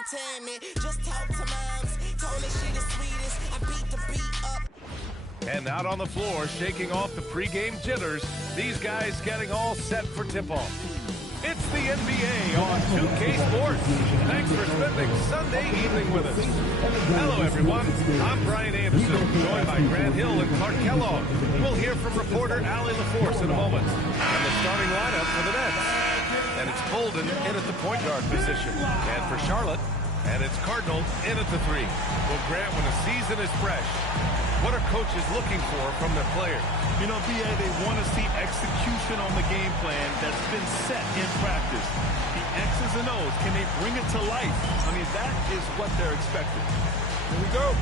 entertainment. Just talk to moms. Told her she the sweetest. I beat the beat up. And out on the floor, shaking off the pregame jitters, these guys getting all set for tip-off. It's the NBA on 2K Sports. Thanks for spending Sunday evening with us. Hello, everyone. I'm Brian Anderson, joined by Grant Hill and Clark Kellogg. We'll hear from reporter Allie LaForce in a moment. And the starting lineup for the Nets. And it's Bolden in at the point guard position. And for Charlotte, and it's Cardinal in at the 3. Well, Grant, when the season is fresh, what are coaches looking for from their players? You know, B.A., they want to see execution on the game plan that's been set in practice. The X's and O's, can they bring it to life? I mean, that is what they're expecting. Here we go.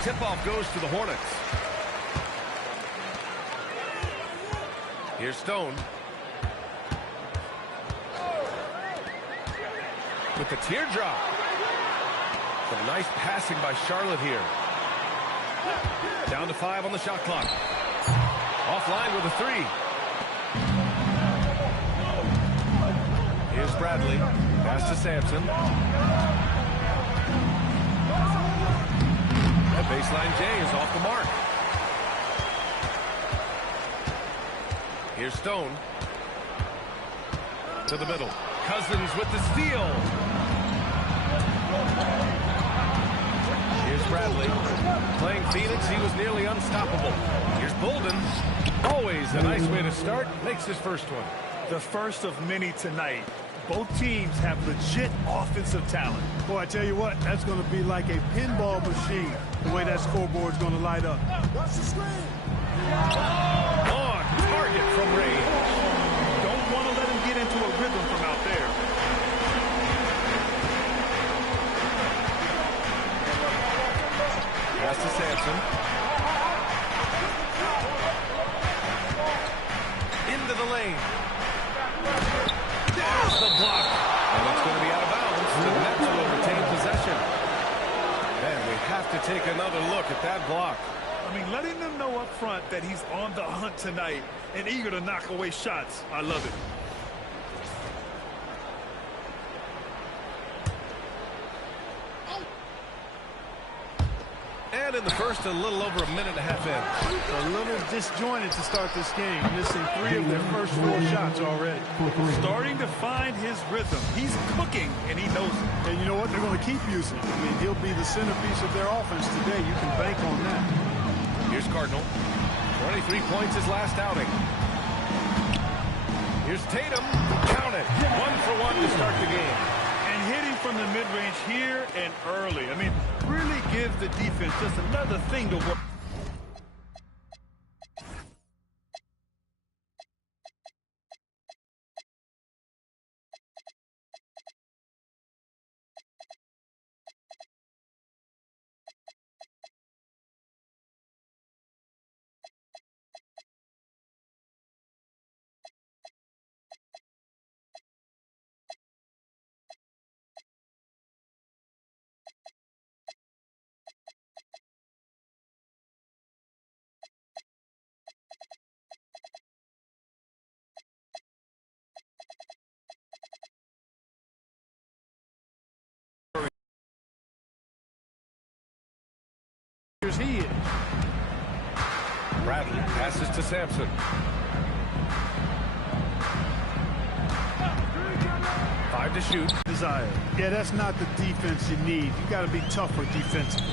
Tip-off goes to the Hornets. Here's Stone. With the teardrop. Some nice passing by Charlotte here. Down to 5 on the shot clock. Offline with a 3. Here's Bradley. Pass to Sampson. That baseline J is off the mark. Here's Stone. To the middle. Cousins with the steal. Here's Bradley. Playing Phoenix, he was nearly unstoppable. Here's Bolden. Always a nice way to start. Makes his first one. The first of many tonight. Both teams have legit offensive talent. Boy, I tell you what, that's going to be like a pinball machine, the way that scoreboard's going to light up. Watch the screen. On target from range. Don't want to let him get into a rhythm from out there. Pass to Sampson. Into the lane. There's the block. And it's going to be out of bounds. The Nets will retain possession. And we have to take another look at that block. I mean, letting them know up front that he's on the hunt tonight and eager to knock away shots. I love it. And in the first, a little over a minute and a half in. A little disjointed to start this game, missing 3 of their first 4 shots already. Starting to find his rhythm. He's cooking, and he knows it. And you know what? They're going to keep using him. I mean, he'll be the centerpiece of their offense today. You can bank on that. Here's Cardinal. 23 points his last outing. Here's Tatum. Count it. 1 for 1 to start the game. And hitting from the mid-range here and early. I mean, really gives the defense just another thing to work. Here's he is. Bradley passes to Sampson. 5 to shoot. Desire. Yeah, that's not the defense you need. You got to be tougher defensively.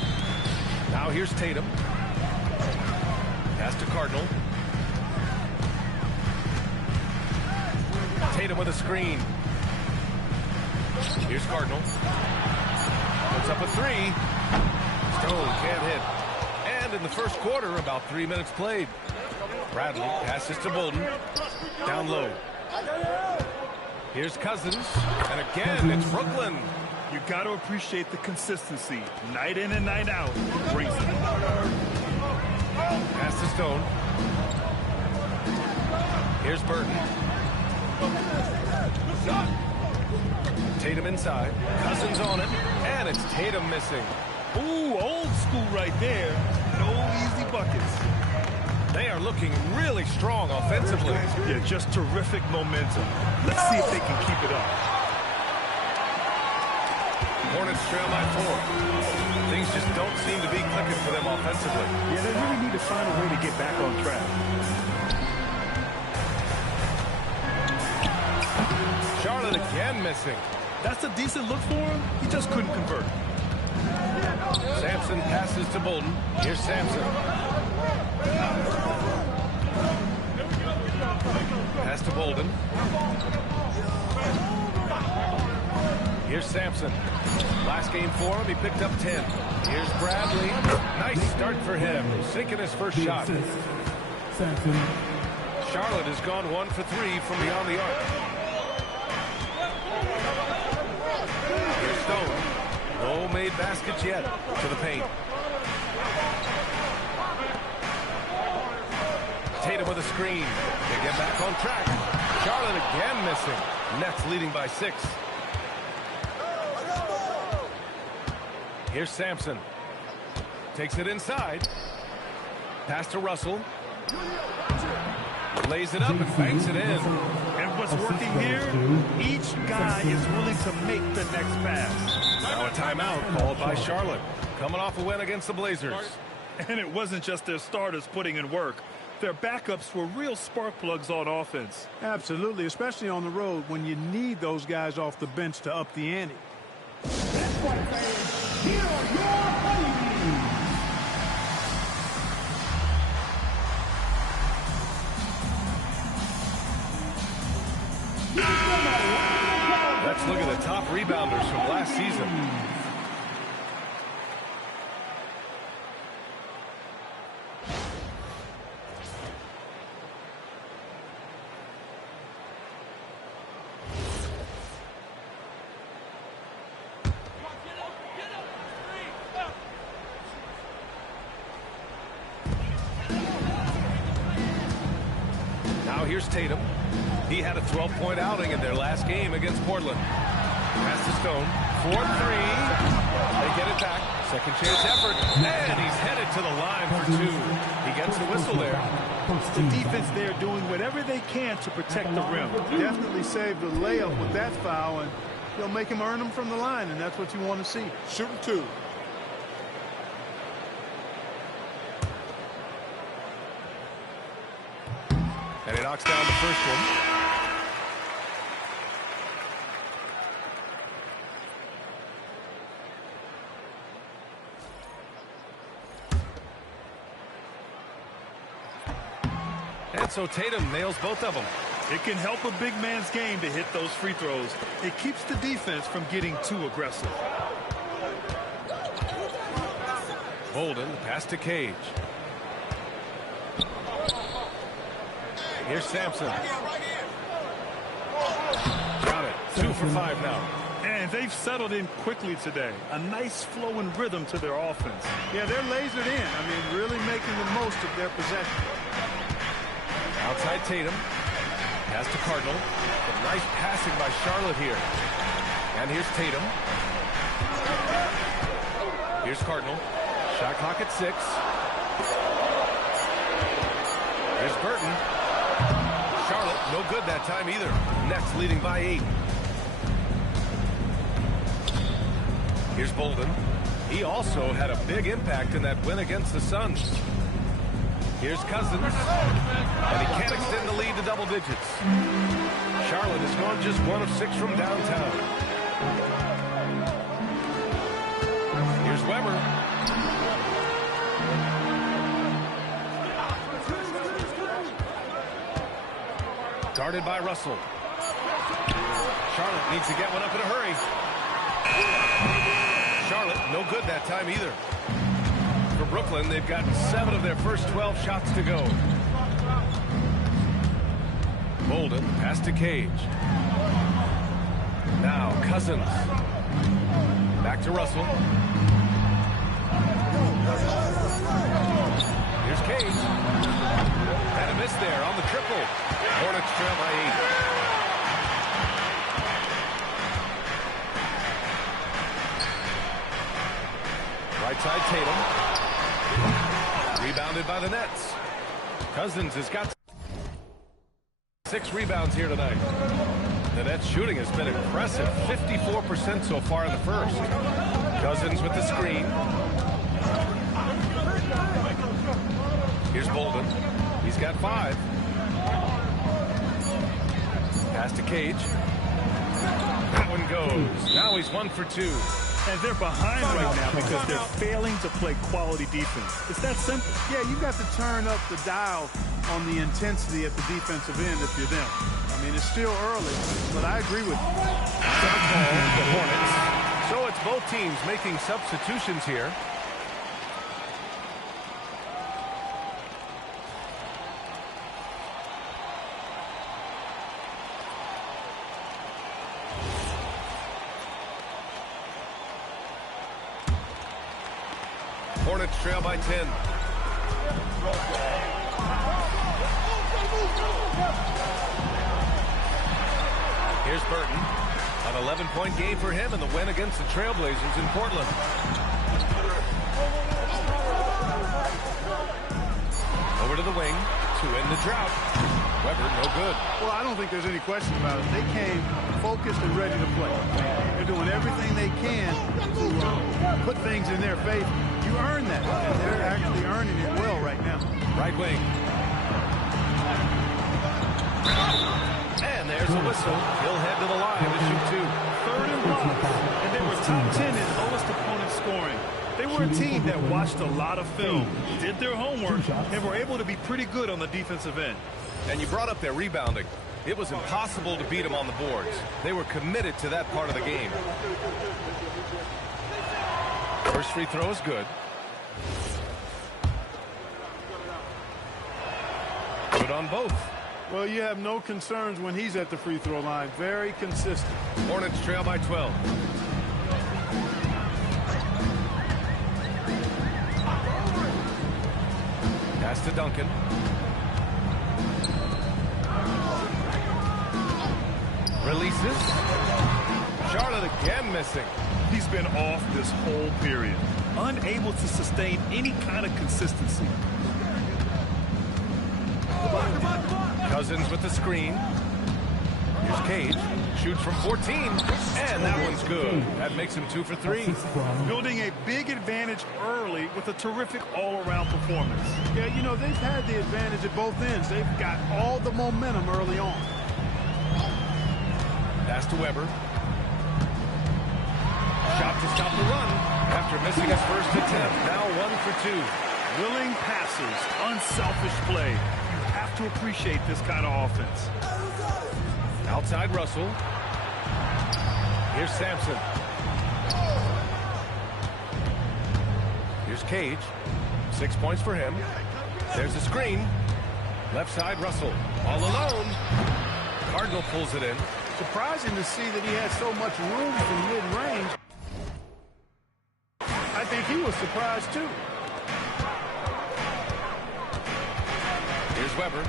Now here's Tatum. Pass to Cardinal. Tatum with a screen. Here's Cardinal. Puts up a 3. Stone can't hit. And in the first quarter, about 3 minutes played. Bradley passes to Bolden. Down low. Here's Cousins. And again, it's Brooklyn. You got to appreciate the consistency. Night in and night out. Brings it. Pass to Stone. Here's Burton. Tatum inside. Cousins on it. And it's Tatum missing. Ooh, old school right there. No easy buckets. They are looking really strong offensively. Yeah, just terrific momentum. Let's see if they can keep it up. Hornets trail by 4. Things just don't seem to be clicking for them offensively. Yeah, they really need to find a way to get back on track. Charlotte again missing. That's a decent look for him. He just couldn't convert. Sampson passes to Bolden. Here's Sampson. Pass to Bolden. Here's Sampson. Last game for him, he picked up 10. Here's Bradley. Nice start for him. Sinking his first shot. Charlotte has gone 1 for 3 from beyond the arc. Here's Stone. No made baskets yet to the paint. Tatum with a screen. They get back on track. Charlotte again missing. Nets leading by 6. Here's Sampson. Takes it inside. Pass to Russell. Lays it up and banks it in. And what's working here, each guy is willing to make the next pass. Now a timeout called by Charlotte. Coming off a win against the Blazers. And it wasn't just their starters putting in work. Their backups were real spark plugs on offense. Absolutely, especially on the road when you need those guys off the bench to up the ante. Here are your ladies. Let's look at the top rebounders from last season. Now here's Tatum. He had a 12-point outing in their last game against Portland. Pass to Stone. 4-3. They get it back. Second chance effort. And he's headed to the line for 2. He gets the whistle there. The defense there doing whatever they can to protect the rim. Definitely saved the layup with that foul, and he'll make him earn them from the line, and that's what you want to see. Shooting 2. And he knocks down the first one. And so Tatum nails both of them. It can help a big man's game to hit those free throws. It keeps the defense from getting too aggressive. Bolden, pass to Cage. Here's Sampson. Got it. 2 for 5 now. And they've settled in quickly today. A nice flow and rhythm to their offense. Yeah, they're lasered in. I mean, really making the most of their possession. Outside Tatum. Pass to Cardinal. Some nice passing by Charlotte here. And here's Tatum. Here's Cardinal. Shot clock at 6. Here's Burton. Charlotte, no good that time either. Nets leading by 8. Here's Bolden. He also had a big impact in that win against the Suns. Here's Cousins. And he can't extend the lead to double digits. Charlotte has gone just 1 of 6 from downtown. Here's Weber. Guarded by Russell. Charlotte needs to get one up in a hurry. Charlotte, no good that time either. For Brooklyn, they've gotten 7 of their first 12 shots to go. Bolden, pass to Cage. Now, Cousins. Back to Russell. Here's Cage. Had a miss there on the triple. Hornets trail by 8. Right side Tatum. Rebounded by the Nets. Cousins has got 6 rebounds here tonight. The Nets shooting has been impressive. 54% so far in the first. Cousins with the screen. Here's Bolden. He's got 5. Pass to Cage. That one goes. Now he's 1 for 2. And they're behind right now because they're failing to play quality defense. It's that simple. Yeah, you got to turn up the dial on the intensity at the defensive end if you're them. I mean, it's still early, but I agree with you. The Hornets. So it's both teams making substitutions here. Hornets trail by 10. Here's Burton. An 11-point game for him in the win against the Trailblazers in Portland. Over to the wing to end the drought. Weber, no good. Well, I don't think there's any question about it. They came focused and ready to play. They're doing everything they can to put things in their favor. You earn that, and they're actually earning it well right now. Right wing. And there's a whistle. He'll head to the line to shoot 2. 3rd and 1. And they were top 10 in lowest opponent scoring. They were a team that watched a lot of film, did their homework, and were able to be pretty good on the defensive end. And you brought up their rebounding. It was impossible to beat them on the boards. They were committed to that part of the game. First free throw is good. Good on both. Well, you have no concerns when he's at the free throw line. Very consistent. Hornets trail by 12. Pass to Duncan. Releases. Charlotte again missing. He's been off this whole period, unable to sustain any kind of consistency. Cousins with the screen. Here's Cage. Shoots from 14. And that one's good. That makes him 2 for 3. Building a big advantage early with a terrific all-around performance. Yeah, you know, they've had the advantage at both ends. They've got all the momentum early on. Pass to Weber. Shot to stop the run after missing his first attempt. Now 1 for 2. Willing passes, unselfish play. You have to appreciate this kind of offense. Outside Russell. Here's Sampson. Here's Cage. 6 points for him. There's a screen. Left side Russell. All alone. Cardinal pulls it in. Surprising to see that he had so much room from mid-range. I think he was surprised too. Here's Weber.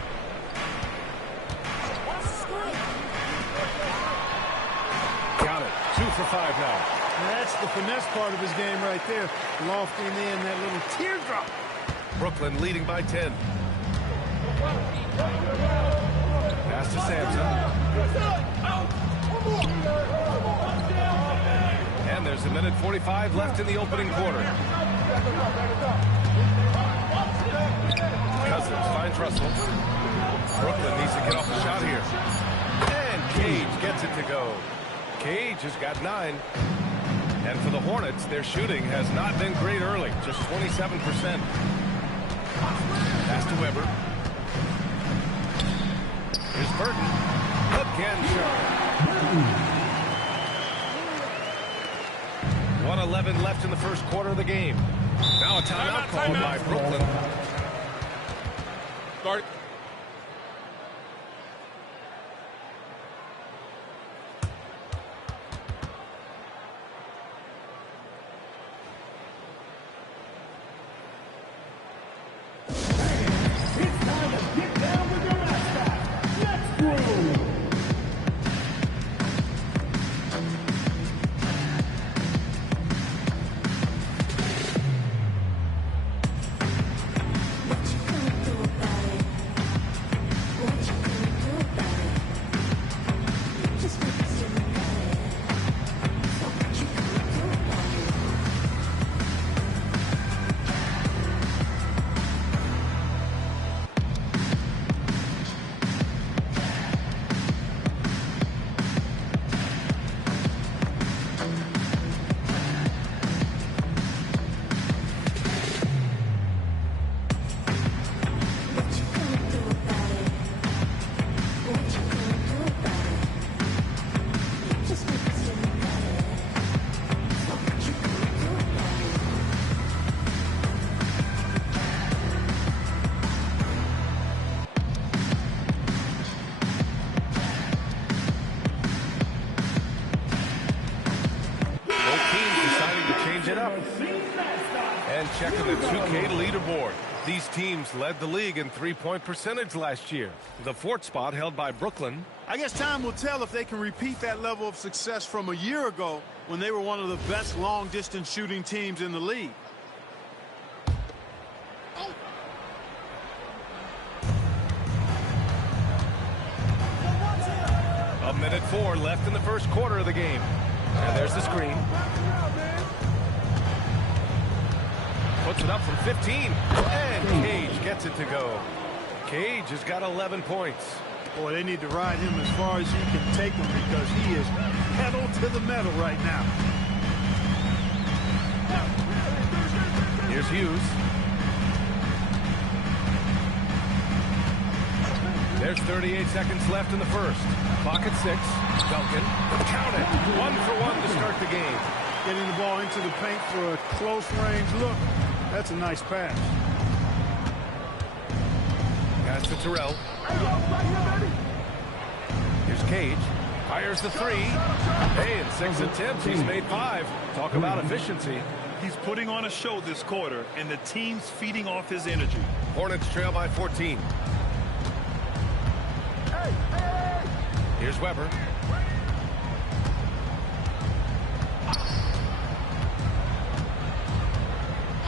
Got it. 2 for 5 now. And that's the finesse part of his game right there. Lofting in that little teardrop. Brooklyn leading by 10. Pass to Sampson. And there's 1:45 left in the opening quarter. Cousins finds Russell. Brooklyn needs to get off the shot here. And Cage gets it to go. Cage has got 9. And for the Hornets, their shooting has not been great early, just 27%. Pass to Weber. Here's Burton. Again shot. 1:11 left in the first quarter of the game. Now a timeout called by Brooklyn. Start. time checking the 2K leaderboard. These teams led the league in three-point percentage last year. The fourth spot held by Brooklyn. I guess time will tell if they can repeat that level of success from a year ago when they were one of the best long-distance shooting teams in the league. A minute 4 left in the first quarter of the game. And there's the screen. Puts it up from 15. And Cage gets it to go. Cage has got 11 points. Boy, they need to ride him as far as you can take him because he is pedal to the metal right now. Here's Hughes. There's 38 seconds left in the first. Clock at 6. Duncan. Count it. 1 for 1 to start the game. Getting the ball into the paint for a close range look. That's a nice pass. Pass to Terrell. Here's Cage. Fires the 3. Hey, in 6 attempts, he's made 5. Talk about efficiency. He's putting on a show this quarter, and the team's feeding off his energy. Hornets trail by 14. Here's Weber.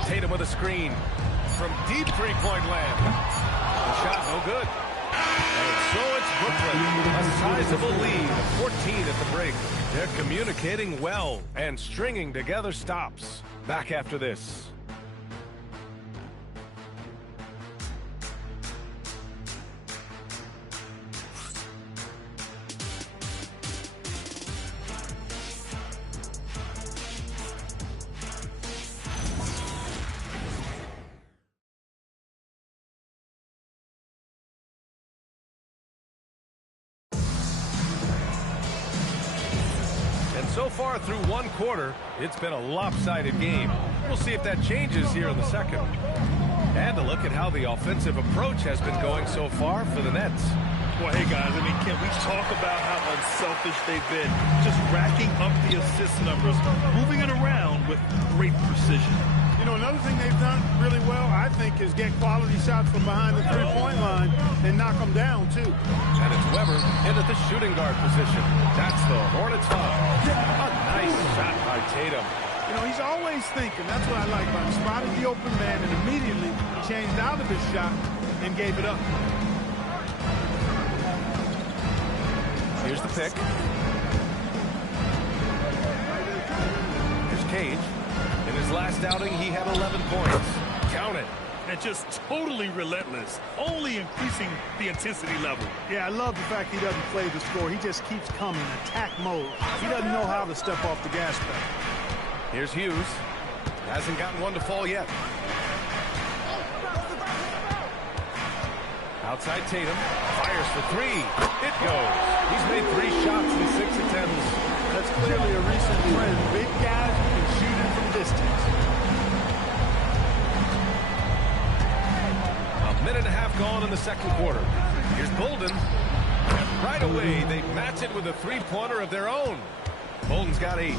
Tatum with a screen from deep three-point land. The shot no good. And so it's Brooklyn. A sizable lead of 14 at the break. They're communicating well and stringing together stops. Back after this. So far through one quarter, it's been a lopsided game. We'll see if that changes here in the second. And a look at how the offensive approach has been going so far for the Nets. Well, hey, guys, I mean, can we talk about how unselfish they've been? Just racking up the assist numbers, moving it around with great precision. You know, another thing they've done really well, I think, is get quality shots from behind the three-point line and knock them down, too. And it's Weber into the shooting guard position. That's the Hornets foul. A nice shot by Tatum. You know, he's always thinking. That's what I like about him. Spotted the open man and immediately changed out of his shot and gave it up. Here's the pick. Here's Cage. In his last outing, he had 11 points. Count it. And just totally relentless, only increasing the intensity level. Yeah, I love the fact he doesn't play the score. He just keeps coming, attack mode. He doesn't know how to step off the gas pedal. Here's Hughes. Hasn't gotten one to fall yet. Outside Tatum. Fires for 3. It goes. He's made 3 shots in 6 attempts. That's clearly a recent trend. Big guys who can shoot it from distance. A minute and a half gone in the second quarter. Here's Bolden. And right away, they match it with a three-pointer of their own. Bolden's got 8.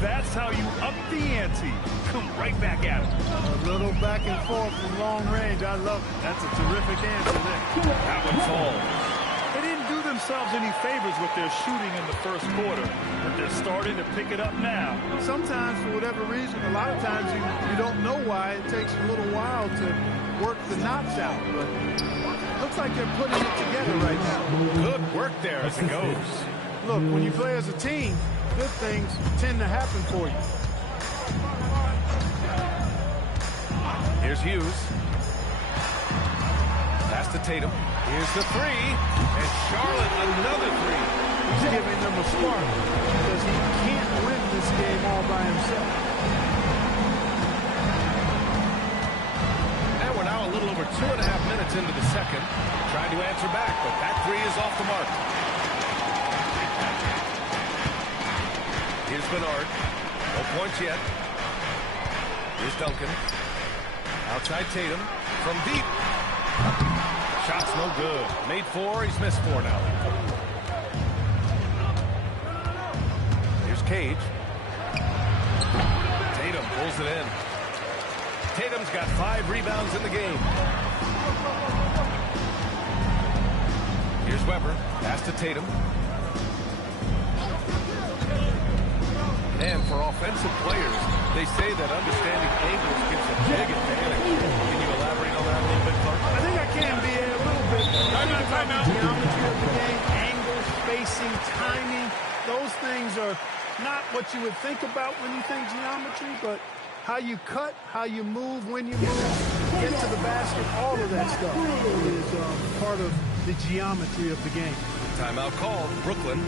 That's how you up the ante. Come right back at him. A little back and forth from long range. I love it. That's a terrific answer there. That one falls. They didn't do themselves any favors with their shooting in the first quarter, but they're starting to pick it up now. Sometimes, for whatever reason, a lot of times you don't know why. It takes a little while to work the knots out. But looks like they're putting it together right now. Good work there as it goes. Look, when you play as a team, good things tend to happen for you. Here's Hughes. Pass to Tatum. Here's the 3. And Charlotte, another 3. He's giving them a spark because he can't win this game all by himself. And we're now a little over 2.5 minutes into the second. Trying to answer back, but that 3 is off the mark. Here's Bernard. No points yet. Here's Duncan. Outside Tatum. From deep. Shot's no good. Made 4. He's missed 4 now. Here's Cage. Tatum pulls it in. Tatum's got 5 rebounds in the game. Here's Weber. Pass to Tatum. And for offensive players, they say that understanding angles gives a big advantage. Can you elaborate on that a little bit, Clark? I think I can be a little bit. Timeout. Geometry of the game, angle, spacing, timing. Those things are not what you would think about when you think geometry, but how you cut, how you move, when you move, get to the basket, all of that stuff is part of the geometry of the game. Timeout called. Brooklyn.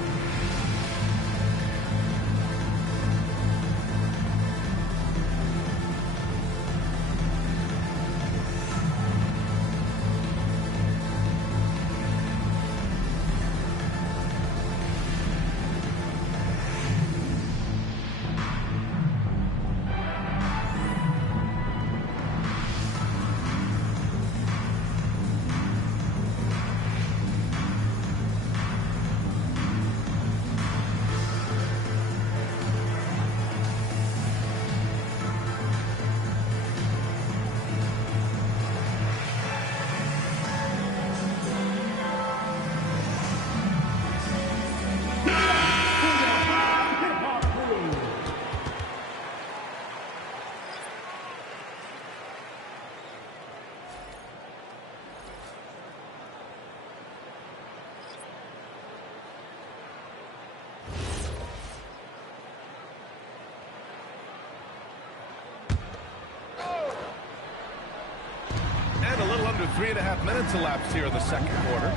And a little under 3.5 minutes elapsed here in the second quarter.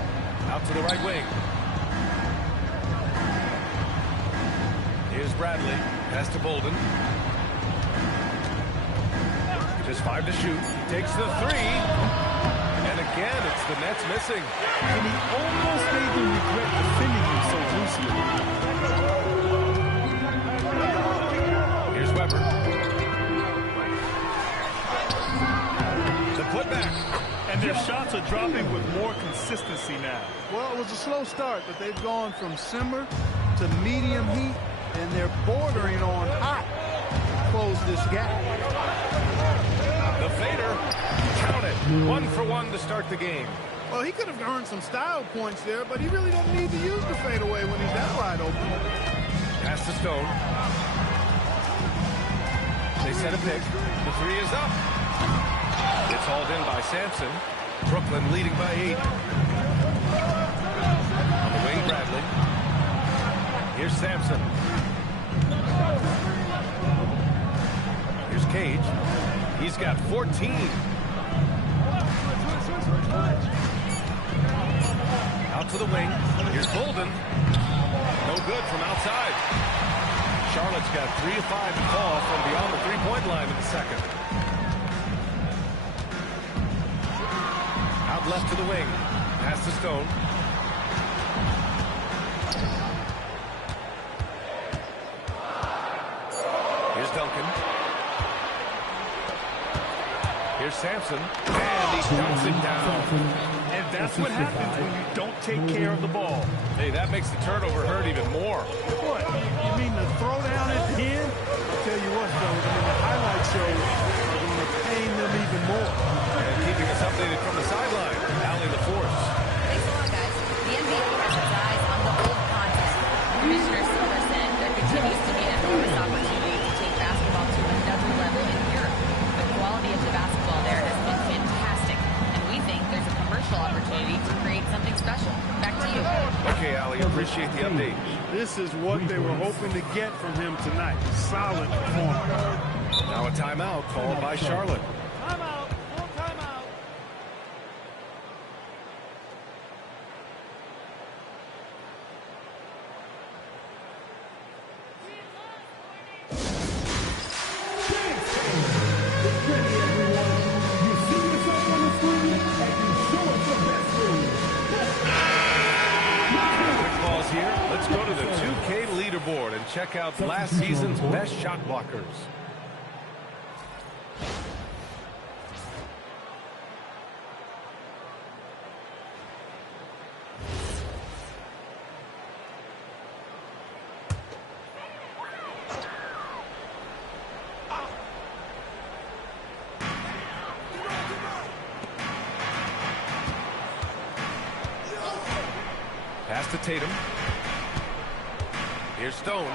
Out to the right wing. Here's Bradley. Pass to Bolden. Just 5 to shoot. Takes the 3. And again, it's the Nets missing. And he almost made me regret defending him so loosely. Here's Weber. The putback. And their shots are dropping with more consistency now. Well, it was a slow start, but they've gone from simmer to medium heat, and they're bordering on hot to close this gap. The fader. Count it. 1 for 1 to start the game. Well, he could have earned some style points there, but he really doesn't need to use the fadeaway when he's that wide open. Pass to Stone. They set a pick. The 3 is up. It's hauled in by Sampson. Brooklyn leading by 8. On the wing, Bradley. Here's Sampson. Here's Cage. He's got 14. Out to the wing. Here's Bolden. No good from outside. Charlotte's got 3 of 5 to fall from beyond the three-point line in the second. Out left to the wing. Pass to Stone. Here's Duncan. Here's Sampson. And he dunks it down. And that's what happens when you don't take care of the ball. Hey, that makes the turnover hurt even more. What? You mean the throwdown at the end? I'll tell you what, though, the highlight shows are going to pain them even more. And keeping us updated from the sideline, Allie LaForce. Thanks a lot, guys. The NBA has its eyes on the old content. Commissioner Silver said there continues to be an enormous opportunity to take basketball to another level in Europe. The quality of the basketball there has been fantastic, and we think there's a commercial opportunity to create something special. Back to you. Okay, Allie, appreciate the update. This is what they were hoping to get from him tonight. Solid performance. Now a timeout called by Charlotte. Timeout. Full timeout. Pause here. Let's go to the 2K leaderboard and check out last season's best shot blockers. to Tatum. Here's Stone.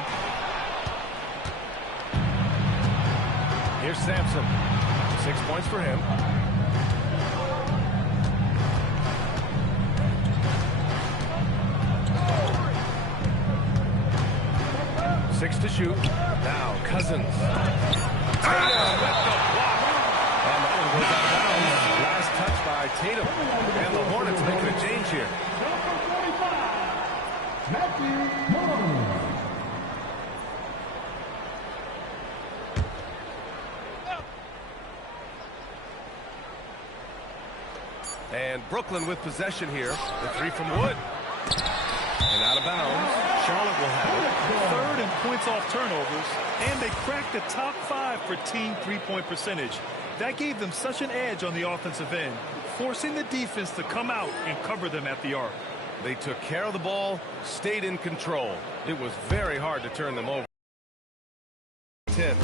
Here's Sampson. 6 points for him. Six to shoot. Now Cousins. Tatum with the block. And that one goes out of bounds. Last touch by Tatum. And the Hornets making a change here. And Brooklyn with possession here. The three from Wood. And out of bounds. Charlotte will have it. Third in points off turnovers, and they cracked the top 5 for team three-point percentage. That gave them such an edge on the offensive end, forcing the defense to come out and cover them at the arc. They took care of the ball, stayed in control. It was very hard to turn them over. 10.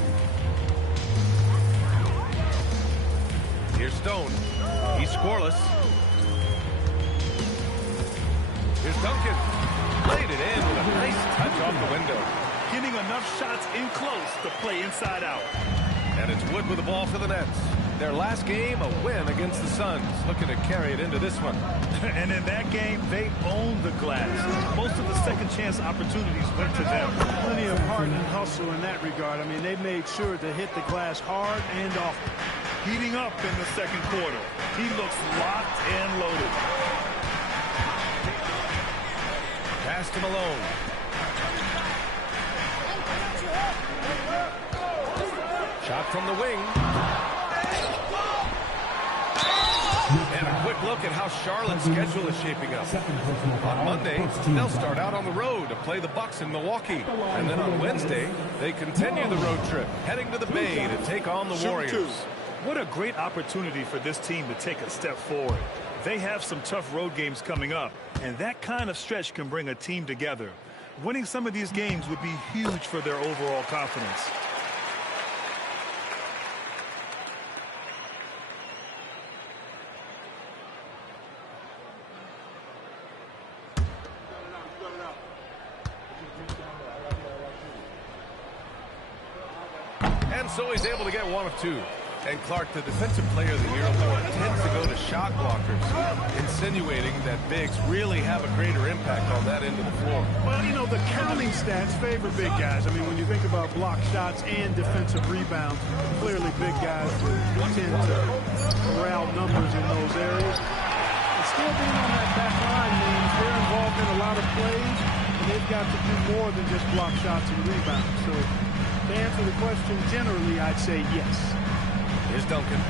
Here's Stone. He's scoreless. Here's Duncan. Laid it in with a nice touch off the window. Getting enough shots in close to play inside out. And it's Wood with the ball for the Nets. Their last game, a win against the Suns. Looking to carry it into this one. And in that game, they owned the glass. Most of the second chance opportunities went to them. Plenty of heart and hustle in that regard. I mean, they made sure to hit the glass hard and often. Heating up in the second quarter. He looks locked and loaded. Pass to Malone. Shot from the wing. And a quick look at how Charlotte's schedule is shaping up. On Monday, they'll start out on the road to play the Bucks in Milwaukee. And then on Wednesday, they continue the road trip, heading to the Bay to take on the Warriors. What a great opportunity for this team to take a step forward. They have some tough road games coming up, and that kind of stretch can bring a team together. Winning some of these games would be huge for their overall confidence. And so he's able to get one of two. And Clark, the Defensive Player of the Year award, tends to go to shot blockers, insinuating that bigs really have a greater impact on that end of the floor. Well, you know, the counting stats favor big guys. I mean, when you think about block shots and defensive rebounds, clearly big guys tend to corral numbers in those areas. And still being on that back line means they're involved in a lot of plays, and they've got to do more than just block shots and rebounds. So to answer the question, generally, I'd say yes. Here's Duncan.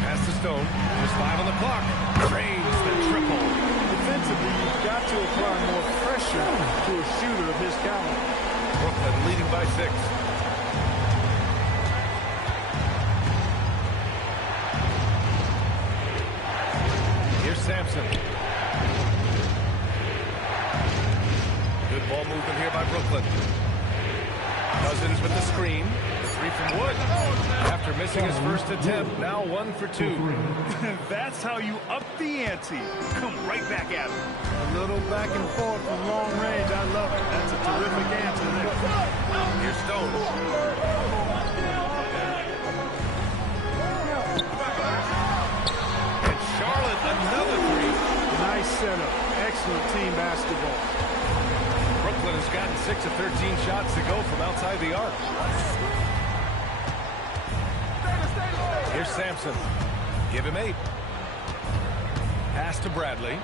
Pass to Stone. There's 5 on the clock. Drains the triple. Defensively, you've got to apply more pressure to a shooter of his caliber. Brooklyn leading by 6. Here's Sampson. Good ball movement here by Brooklyn. Cousins with the screen. The three from Wood. After missing his first attempt, now 1 for 2. That's how you up the ante. Come right back at him. A little back and forth from long range. I love it. That's a terrific answer there. Here's Stone. And Charlotte, another 3. Nice setup. Excellent team basketball. Brooklyn has gotten 6 of 13 shots to go from outside the arc. Here's Sampson. Give him 8. Pass to Bradley.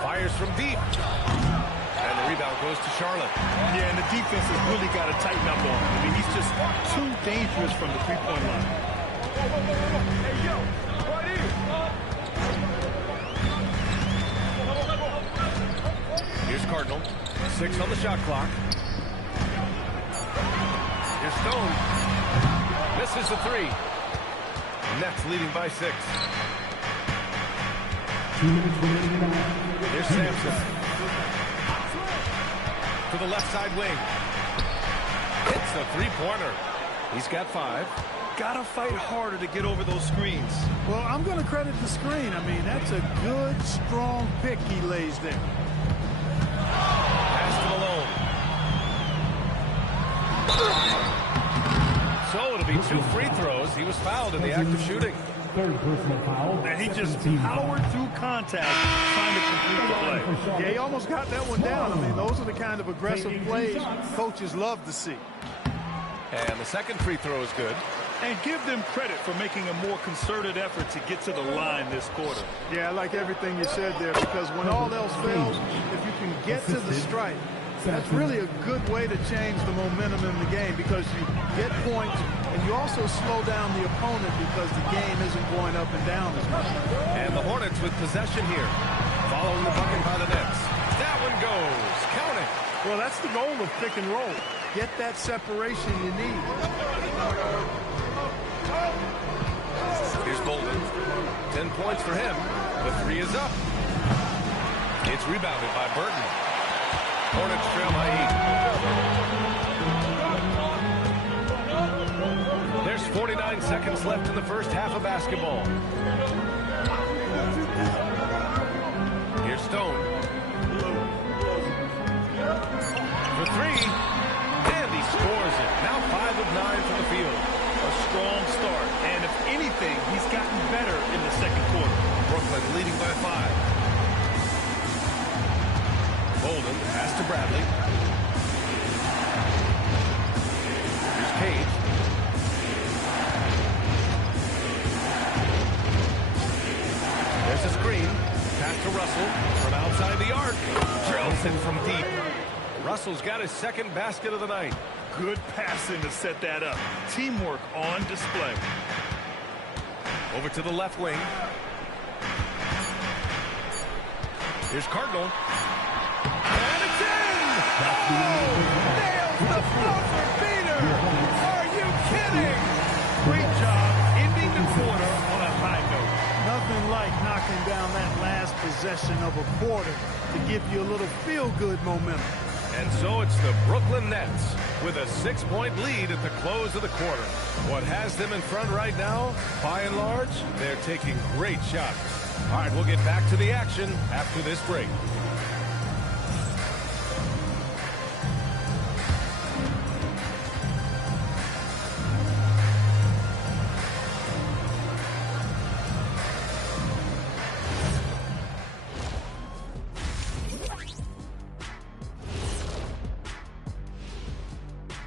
Fires from deep. And the rebound goes to Charlotte. Yeah, and the defense has really got to tighten up on him. I mean, he's just too dangerous from the three-point line. Hey, yo, right here. Here's Cardinal. 6 on the shot clock. Here's Stone. Misses the 3. Nets leading by 6. Here's Sampson. To the left side wing. Hits a 3-pointer. He's got 5. got to fight harder to get over those screens. Well, I'm going to credit the screen. I mean, that's a good, strong pick he lays there. Pass to Malone. So it'll be 2 free throws. He was fouled in the act of shooting. Third personal foul. And he just powered through contact trying to complete the play. Yeah, he almost got that one down. I mean, those are the kind of aggressive plays coaches love to see. And the second free throw is good. And give them credit for making a more concerted effort to get to the line this quarter. Yeah, I like everything you said there, because when all else fails, if you can get to the stripe, that's really a good way to change the momentum in the game, because you get points and you also slow down the opponent because the game isn't going up and down as much. And the Hornets with possession here, following the bucket by the Nets. That one goes. Count it. Well, that's the goal of pick and roll. Get that separation you need. Here's Bolden. 10 points for him. The 3 is up. It's rebounded by Burton. Hornets trail by 8. There's 49 seconds left in the first half of basketball. Here's Stone. For 3. And he scores it. Now 5 of 9 from the field. A strong start. And if anything, he's gotten better in the second quarter. Brooklyn leading by 5. Bolden, pass to Bradley. Here's Cage. There's a screen. Pass to Russell from outside the arc. Drills it from deep. Russell's got his second basket of the night. Good passing to set that up. Teamwork on display. Over to the left wing. Here's Cardinal. And it's in! Oh! Nails the buzzer beater! Are you kidding? Great job ending the quarter on a high note. Nothing like knocking down that last possession of a quarter to give you a little feel-good momentum. And so it's the Brooklyn Nets with a 6-point lead at the close of the quarter. What has them in front right now, by and large, they're taking great shots. All right, we'll get back to the action after this break.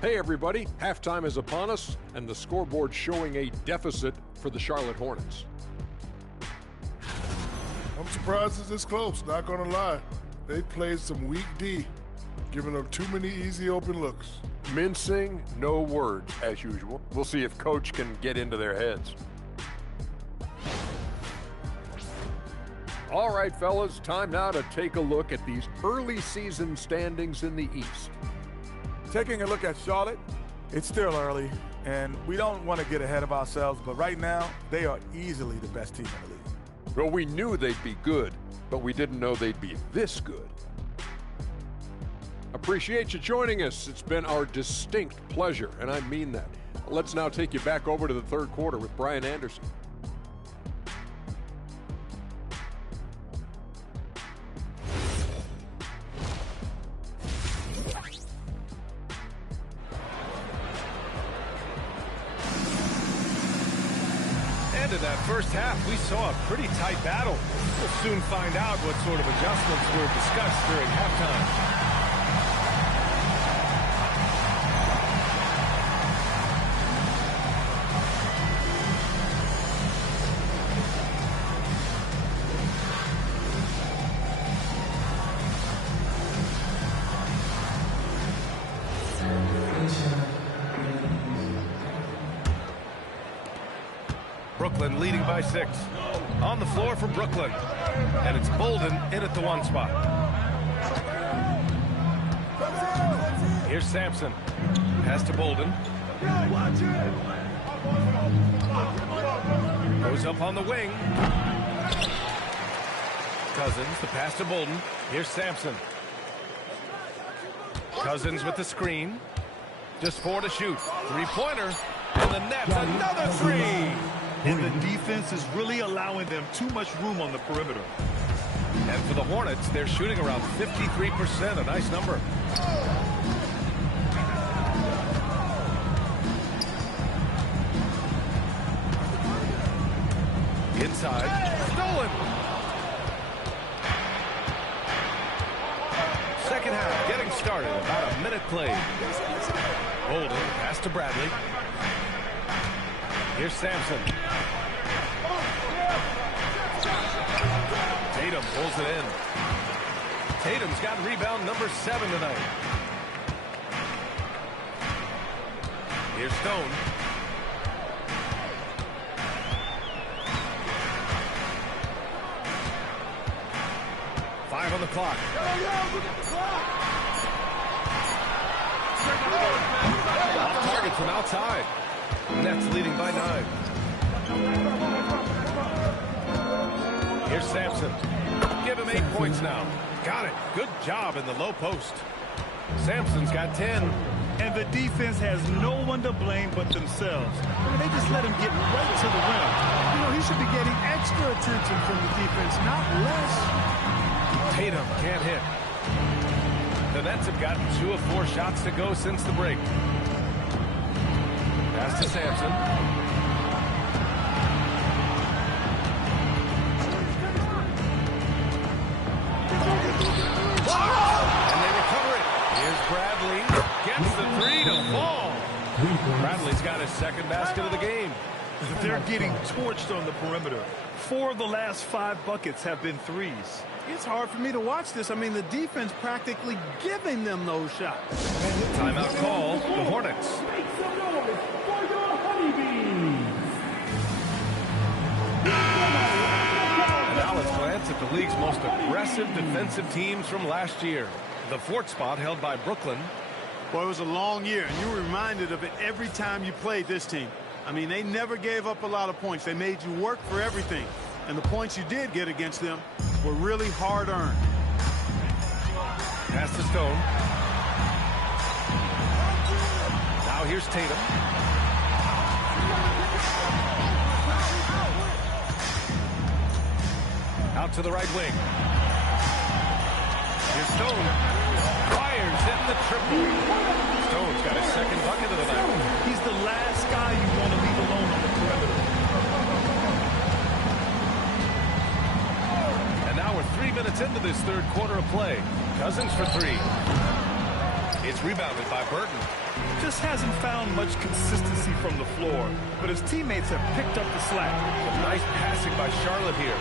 Hey everybody, halftime is upon us and the scoreboard showing a deficit for the Charlotte Hornets. I'm surprised it's this close, not gonna lie. They played some weak D, giving up too many easy open looks. Mincing, no words as usual. We'll see if coach can get into their heads. All right, fellas, time now to take a look at these early season standings in the East. Taking a look at Charlotte, it's still early, and we don't want to get ahead of ourselves, but right now, they are easily the best team in the league. Well, we knew they'd be good, but we didn't know they'd be this good. Appreciate you joining us. It's been our distinct pleasure, and I mean that. Let's now take you back over to the third quarter with Brian Anderson. In that first half, we saw a pretty tight battle. We'll soon find out what sort of adjustments were discussed during halftime. Brooklyn leading by 6. On the floor for Brooklyn. And it's Bolden in at the 1 spot. Here's Sampson. Pass to Bolden. Goes up on the wing. Cousins, the pass to Bolden. Here's Sampson. Cousins with the screen. Just 4 to shoot. 3-pointer. And the Nets, another three. And the defense is really allowing them too much room on the perimeter. And for the Hornets, they're shooting around 53%, a nice number. Inside, stolen. Second half getting started, about a minute played. Golden, pass to Bradley. Here's Sampson. Tatum pulls it in. Tatum's got rebound number 7 tonight. Here's Stone. Five on the clock. Off target from outside. Nets leading by 9. Here's Sampson. Give him 8 points now. Got it. Good job in the low post. Sampson's got 10. And the defense has no one to blame but themselves. I mean, they just let him get right to the rim. You know, he should be getting extra attention from the defense, not less. Tatum can't hit. The Nets have gotten 2 of 4 shots to go since the break. Pass to Sampson. And they recover it. Here's Bradley. Gets the 3 to fall. Bradley's got his second basket of the game. They're getting torched on the perimeter. 4 of the last 5 buckets have been threes. It's hard for me to watch this. I mean, the defense practically giving them those shots. Timeout call, the Hornets. Make some noise for your honeybees. And now let's glance at the league's most aggressive defensive teams from last year. The 4th spot held by Brooklyn. Well, it was a long year, and you were reminded of it every time you played this team. I mean, they never gave up a lot of points. They made you work for everything. And the points you did get against them were really hard-earned. Pass to Stone. Now here's Tatum. Out to the right wing. Here's Stone. Fires in the triple. Stone's got his second bucket of the night. He's the last guy you want to leave alone on the perimeter. And now we're 3 minutes into this third quarter of play. Cousins for 3. It's rebounded by Burton. Just hasn't found much consistency from the floor, but his teammates have picked up the slack. Nice passing by Charlotte here.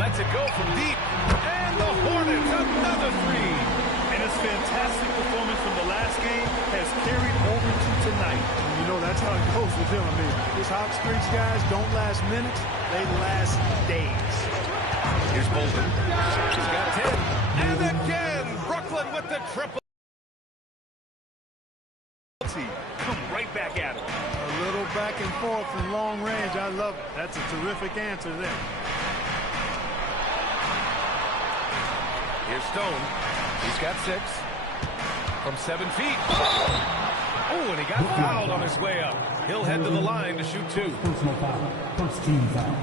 Lets it go from deep. And the Hornets, another 3. And his fantastic performance from the last game has carried over to tonight. You know, that's how it goes with him. I mean, these hot streaks guys don't last minutes. They last days. Here's Bolden. He's got 10. And again, Brooklyn with the triple. Come right back at him. A little back and forth from long range. I love it. That's a terrific answer there. Here's Stone. He's got 6. From 7 feet. Oh, and he got fouled on his way up. He'll head to the line to shoot 2. Personal foul. First team foul.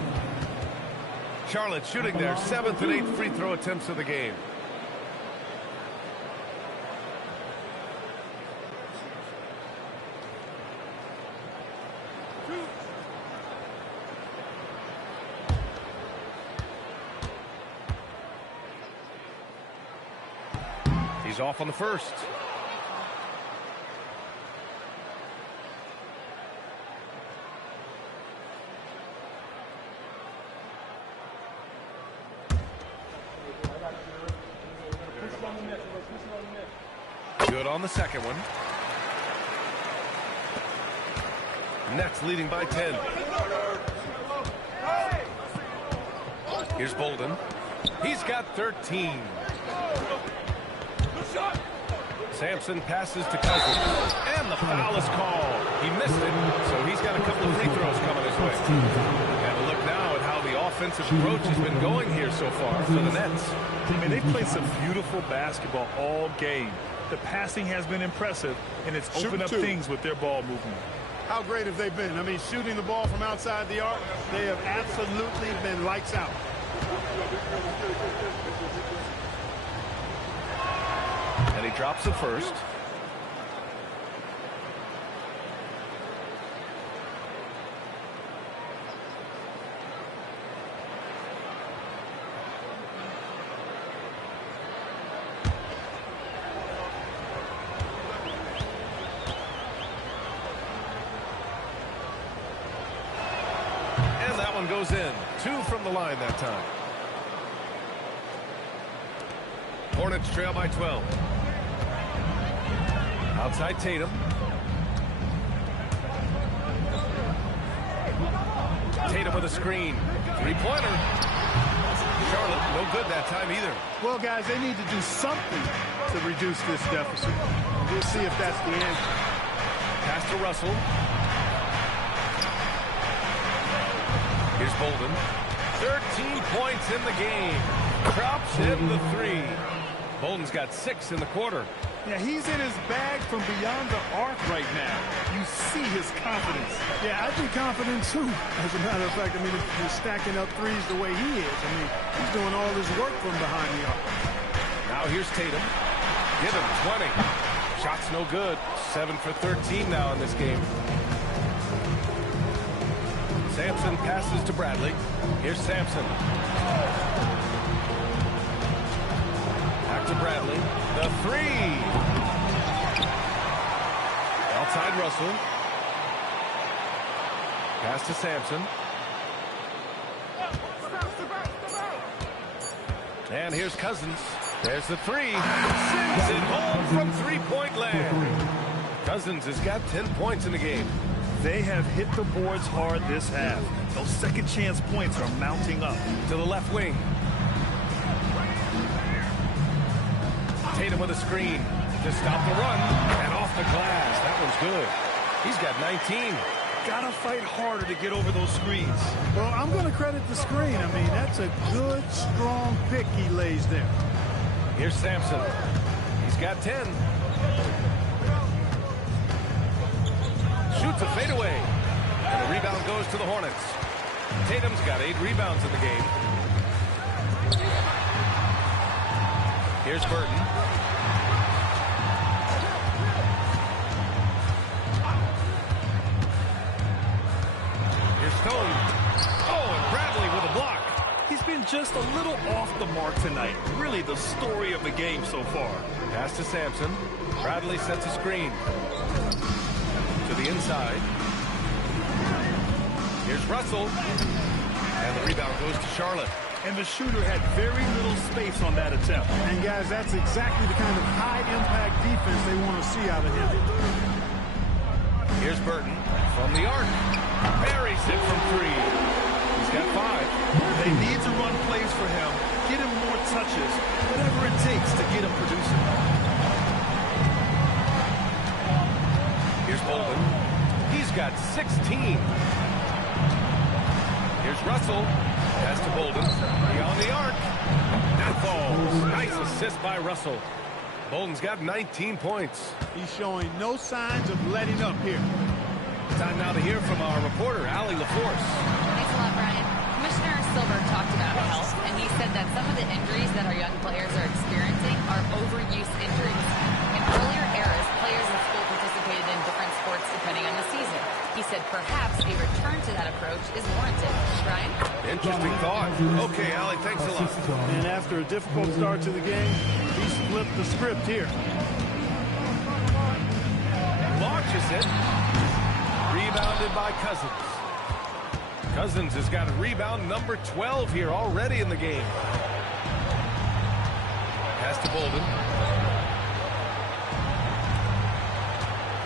Charlotte shooting their 7th and 8th free throw attempts of the game. He's off on the first. Good on the second one. Nets leading by 10. Here's Bolden. He's got 13. Sampson passes to Cousins. And the foul is called. He missed it, so he's got a couple of free throws coming his way. And a look now at how the offensive approach has been going here so far for the Nets. I mean, they've played some beautiful basketball all game. The passing has been impressive, and it's opened up things with their ball movement. How great have they been? I mean, shooting the ball from outside the arc, they have absolutely been lights out. And he drops the first. Goes in. 2 from the line that time. Hornets trail by 12. Outside Tatum. Tatum with a screen. 3-pointer. Charlotte, no good that time either. Well, guys, they need to do something to reduce this deficit. We'll see if that's the answer. Pass to Russell. Here's Bolden. 13 points in the game. Drops in the 3. Bolden's got 6 in the quarter. Yeah, he's in his bag from beyond the arc right now. You see his confidence. Yeah, I'd be confident too. As a matter of fact, I mean, if he's stacking up threes the way he is, I mean, he's doing all his work from behind the arc. Now here's Tatum. Give him 20. Shot's no good. 7 for 13 now in this game. Sampson passes to Bradley. Here's Sampson. Back to Bradley. The 3. Outside Russell. Pass to Sampson. And here's Cousins. There's the 3. Sends it home from three-point land. Cousins has got 10 points in the game. They have hit the boards hard this half. Those second chance points are mounting up. To the left wing. Tatum with a screen to stop the run. And off the glass. That one's good. He's got 19. Gotta fight harder to get over those screens. Well, I'm going to credit the screen. I mean, that's a good, strong pick he lays there. Here's Sampson. He's got 10. Shoots a fadeaway. And the rebound goes to the Hornets. Tatum's got 8 rebounds in the game. Here's Burton. Here's Stone. Oh, and Bradley with a block. He's been just a little off the mark tonight. Really the story of the game so far. Pass to Sampson. Bradley sets a screen. To the inside. Here's Russell. And the rebound goes to Charlotte. And the shooter had very little space on that attempt. And guys, that's exactly the kind of high-impact defense they want to see out of him. Here's Burton from the arc. Buries it from 3. He's got 5. They need to run plays for him. Get him more touches. Whatever it takes to get him producing. Here's Bolden. He's got 16. Here's Russell. Pass to Bolden. Beyond the arc. That falls. Nice assist by Russell. Bolden's got 19 points. He's showing no signs of letting up here. Time now to hear from our reporter, Allie LaForce. Thanks a lot, Brian. Commissioner Silver talked about health, and he said that some of the injuries that our young players are experiencing are overuse injuries. In earlier eras, players in school participated in different sports depending on the season. He said perhaps a return to that approach is warranted. Brian? Interesting thought. Okay, Allie, thanks a lot. And after a difficult start to the game, he's flipped the script here. Launches it. Rebounded by Cousins. Cousins has got a rebound number 12 here already in the game. Pass to Bolden.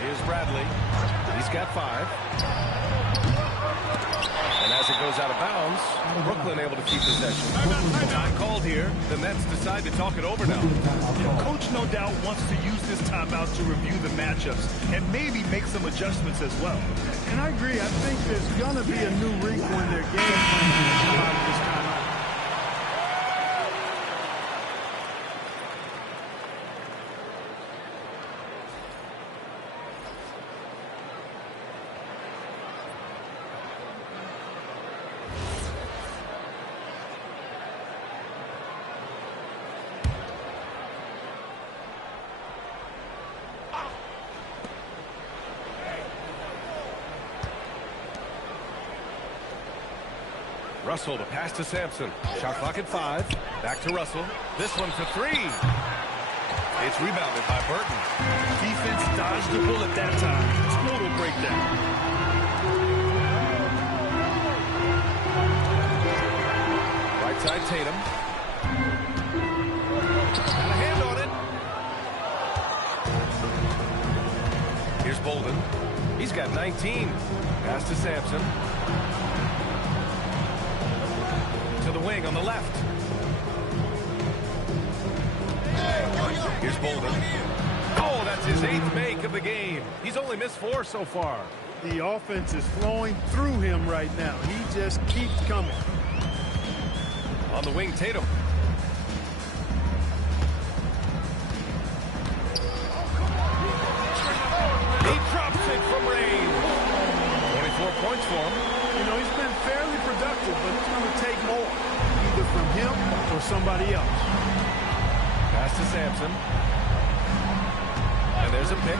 Here's Bradley. He's got 5. And as it goes out of bounds, Brooklyn able to keep possession. Time called here. The Nets decide to talk it over now. Coach no doubt wants to use this timeout to review the matchups and maybe make some adjustments as well. And I agree. I think there's going to be a new wrinkle in their game plan out of this timeout. Russell to pass to Sampson. Shot clock at 5. Back to Russell. This one for 3. It's rebounded by Burton. Defense dodged the bullet that time. Total breakdown. Right side Tatum. Got a hand on it. Here's Bolden. He's got 19. Pass to Sampson. To the wing on the left. Here's Bolden. Oh, that's his 8th make of the game. He's only missed 4 so far. The offense is flowing through him right now. He just keeps coming. On the wing, Tatum. He drops it from range. 24 points for him. You know, he's been fairly productive, but it's going to take more, either from him or somebody else. Pass to Sampson. And there's a pick.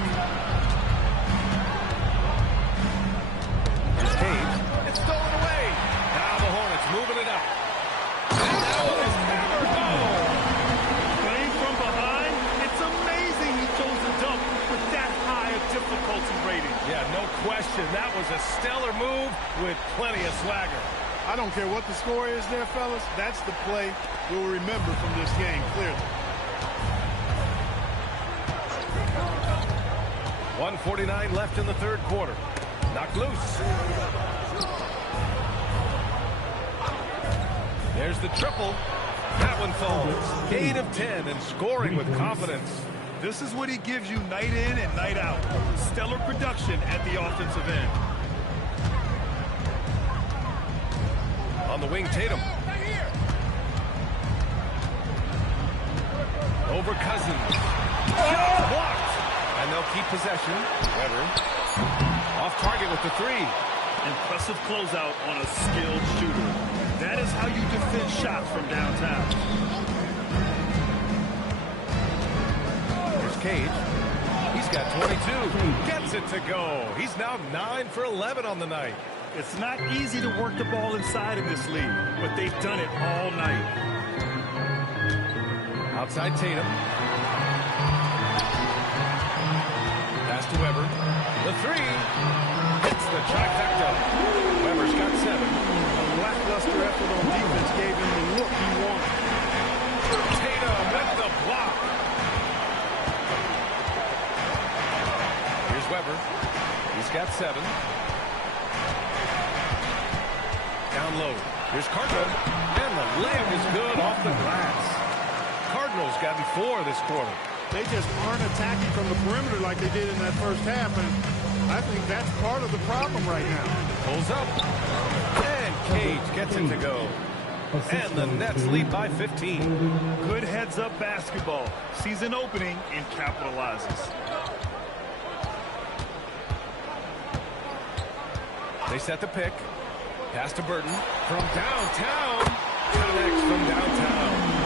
Here's Cage. It's stolen away. Now the Hornets moving it up. And now it is hammered home. Playing from behind, it's amazing he chose to dunk with that high of difficulty rating. Yeah, no question. That was a stellar move with plenty of swagger. I don't care what the score is there, fellas. That's the play we'll remember from this game, clearly. 1:49 left in the third quarter. Knocked loose. There's the triple. That one falls. 8 of 10 and scoring with confidence. This is what he gives you night in and night out. Stellar production at the offensive end. On the wing, Tatum. Over Cousins. Shot blocked. And they'll keep possession. Weber. Off target with the 3. Impressive closeout on a skilled shooter. That is how you defend shots from downtown. Here's Cage. He's got 22. Gets it to go. He's now 9 for 11 on the night. It's not easy to work the ball inside in this league, but they've done it all night. Outside Tatum. Pass to Weber. The 3. Hits the trifecta. Weber's got 7. A lackluster effort on defense gave him the look he wanted. Tatum with the block. Here's Weber. He's got 7. Down low. Here's Cardinal. And the layup is good off the glass. Cardinals gotten 4 this quarter. They just aren't attacking from the perimeter like they did in that first half, and I think that's part of the problem right now. Pulls up. And Cage gets it to go. And the Nets lead by 15. Good heads-up basketball. Sees an opening and capitalizes. They set the pick. Pass to Burton. From downtown. Connects from downtown.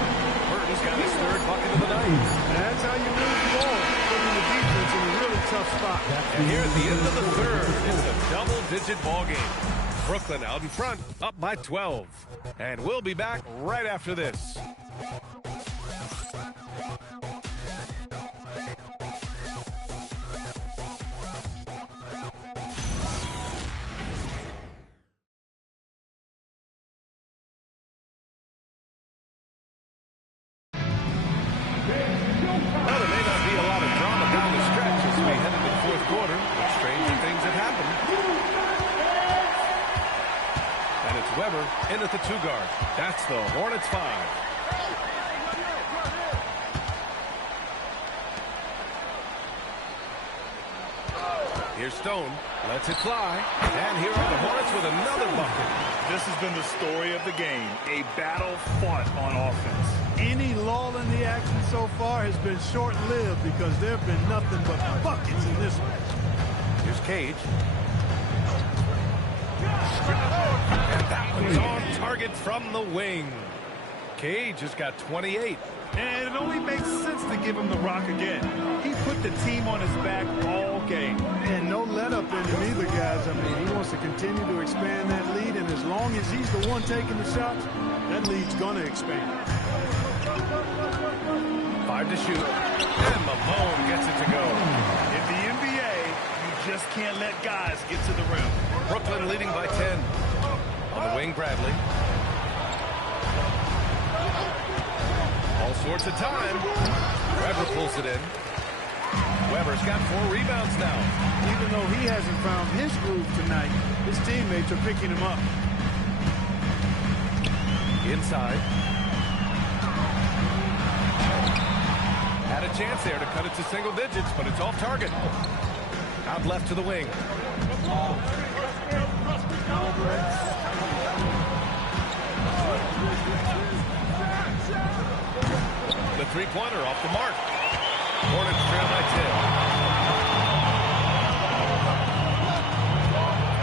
Burton's got his 3rd bucket of the night. That's how you move the ball, putting the defense in a really tough spot. And here at the end of the 3rd, it's a double-digit ball game. Brooklyn out in front, up by 12. And we'll be back right after this. Well, there may not be a lot of drama down the stretch as we head into the 4th quarter, but stranger things have happened. And it's Weber in at the 2 guard. That's the Hornets 5. Here's Stone. Lets it fly. And here are the Hornets with another bucket. This has been the story of the game. A battle fought on offense. Any lull in the action so far has been short-lived because there have been nothing but buckets in this one. Here's Cage. And that one's on target from the wing. Cage has got 28. And it only makes sense to give him the rock again. He put the team on his back all game. And no let up in him either, guys. I mean, he wants to continue to expand that lead, and as long as he's the one taking the shots, that lead's going to expand. 5 to shoot. And Malone gets it to go. In the NBA, you just can't let guys get to the rim. Brooklyn leading by 10. On the wing, Bradley. All sorts of time. Weber pulls it in. Weber's got 4 rebounds now. Even though he hasn't found his groove tonight, his teammates are picking him up. Inside. Had a chance there to cut it to single digits, but it's off target. Out left to the wing. The three-pointer off the mark. Hornets trail by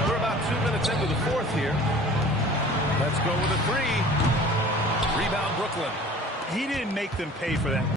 10. We're about 2 minutes into the fourth here. Let's go with a 3. Rebound, Brooklyn. He didn't make them pay for that.